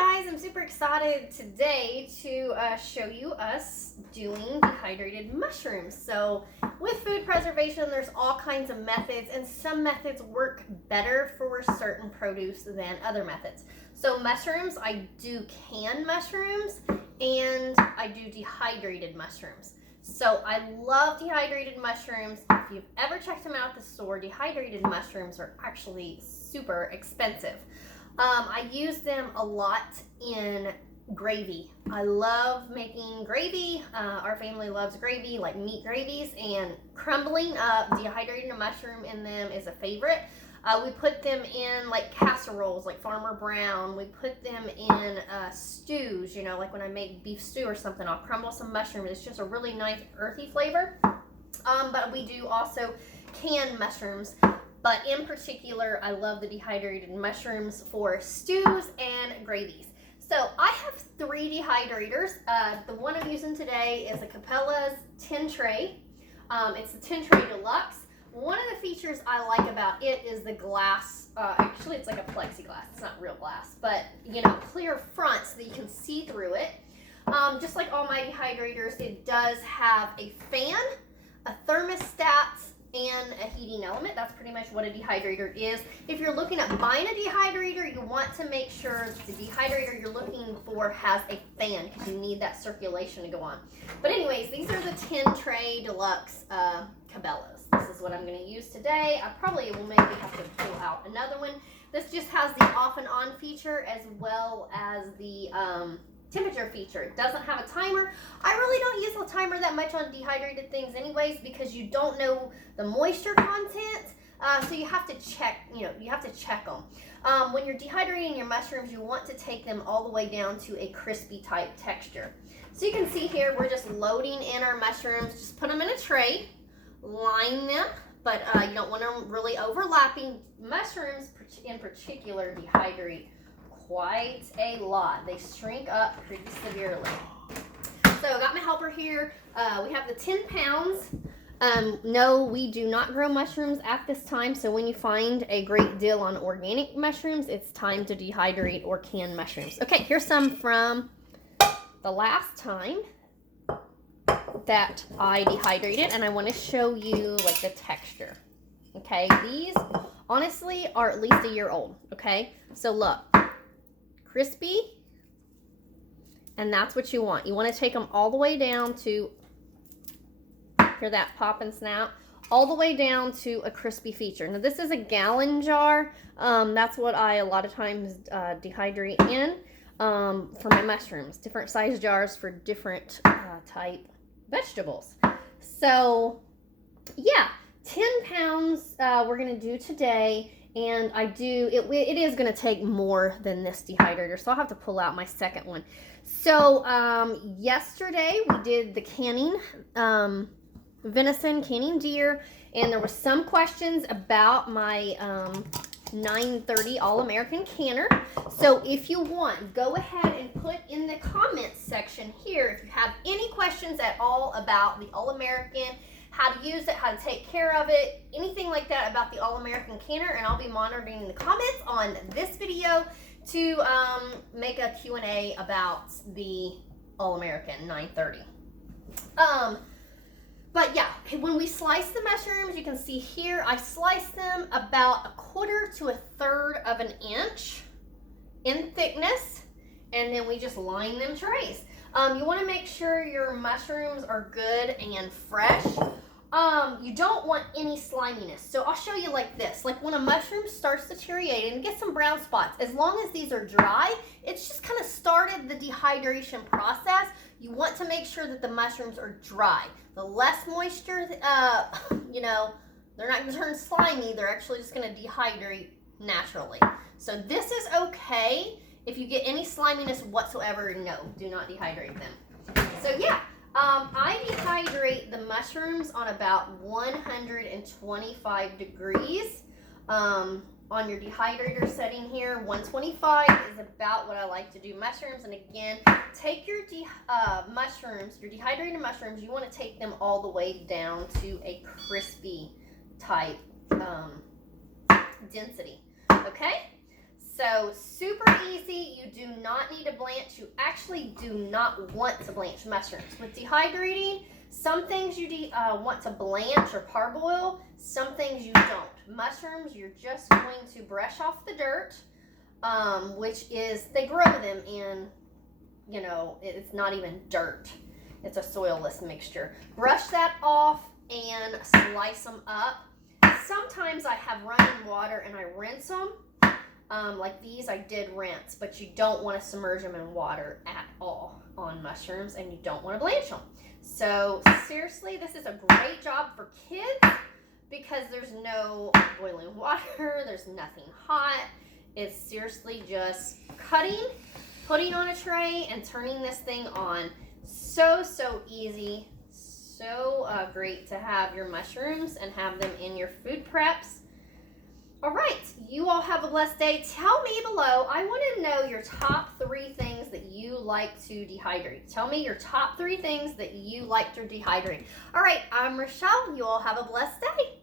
Hi guys, I'm super excited today to show you us doing dehydrated mushrooms. So with food preservation, there's all kinds of methods, and some methods work better for certain produce than other methods. So mushrooms, I do canned mushrooms and I do dehydrated mushrooms. So I love dehydrated mushrooms. If you've ever checked them out at the store, dehydrated mushrooms are actually super expensive. I use them a lot in gravy. I love making gravy. Our family loves gravy, like meat gravies, and crumbling up, dehydrating a mushroom in them is a favorite. We put them in like casseroles, like Farmer Brown. We put them in stews, you know, like when I make beef stew or something, I'll crumble some mushroom. It's just a really nice earthy flavor. But we do also canned mushrooms. But in particular, I love the dehydrated mushrooms for stews and gravies. So I have 3 dehydrators. The one I'm using today is a Capella's 10 tray. It's the 10 tray deluxe. One of the features I like about it is the glass. Actually, it's like a plexiglass. It's not real glass, but you know, clear front so that you can see through it. Just like all my dehydrators, it does have a fan, a thermostat, and a heating element. That's pretty much what a dehydrator is. If you're looking at buying a dehydrator, you want to make sure that the dehydrator you're looking for has a fan because you need that circulation to go on. But anyways, these are the 10 tray deluxe Cabela's. This is what I'm going to use today. I probably will maybe have to pull out another one. This just has the off and on feature as well as the temperature feature. It doesn't have a timer. I really don't use a timer that much on dehydrated things anyways because you don't know the moisture content, so you have to check, you have to check them. When you're dehydrating your mushrooms, you want to take them all the way down to a crispy type texture. So you can see here, we're just loading in our mushrooms. Just put them in a tray, line them, but you don't want them really overlapping. Mushrooms in particular dehydrate quite a lot. They shrink up pretty severely. So I got my helper here. We have the 10 pounds. No, we do not grow mushrooms at this time. So when you find a great deal on organic mushrooms, it's time to dehydrate or can mushrooms. Okay, here's some from the last time that I dehydrated, and I want to show you like the texture. Okay, these honestly are at least a year old. Okay, so look. Crispy, and that's what you want. You want to take them all the way down to, hear that pop and snap, all the way down to a crispy feature. Now this is a gallon jar. That's what I a lot of times dehydrate in for my mushrooms. Different size jars for different type vegetables. So yeah, 10 pounds we're going to do today. And it is going to take more than this dehydrator, so I'll have to pull out my second one. So yesterday we did the canning venison, canning deer, and there were some questions about my 930 All-American canner. So if you want, go ahead and put in the comments section here if you have any questions at all about the All-American, how to use it, how to take care of it, anything like that about the All-American canner, and I'll be monitoring the comments on this video to make a Q&A about the All-American 930. But yeah, when we slice the mushrooms, you can see here, I slice them about 1/4 to 1/3 of an inch in thickness, and then we just line them trays. You want to make sure your mushrooms are good and fresh. You don't want any sliminess. So I'll show you like this. Like when a mushroom starts deteriorating and get some brown spots, as long as these are dry, it's just kind of started the dehydration process. You want to make sure that the mushrooms are dry. The less moisture, you know, they're not going to turn slimy. They're actually just going to dehydrate naturally. So this is okay. If you get any sliminess whatsoever, no, do not dehydrate them. So yeah, I dehydrate the mushrooms on about 125 degrees. On your dehydrator setting here, 125 is about what I like to do mushrooms. And again, take your mushrooms, your dehydrated mushrooms, you want to take them all the way down to a crispy type density. Okay? So super easy. You do not need to blanch. You actually do not want to blanch mushrooms. With dehydrating, some things you want to blanch or parboil, some things you don't. Mushrooms, you're just going to brush off the dirt, which is, they grow them in, you know, it's not even dirt. It's a soilless mixture. Brush that off and slice them up. Sometimes I have running water and I rinse them. Like these I did rinse, but you don't want to submerge them in water at all on mushrooms, and you don't want to blanch them. So seriously, this is a great job for kids because there's no boiling water, there's nothing hot. It's seriously just cutting, putting on a tray, and turning this thing on. So easy, so great to have your mushrooms and have them in your food preps. All right, you all have a blessed day. Tell me below, I want to know your top 3 things that you like to dehydrate. Tell me your top 3 things that you like to dehydrate. All right, I'm Rochelle. You all have a blessed day.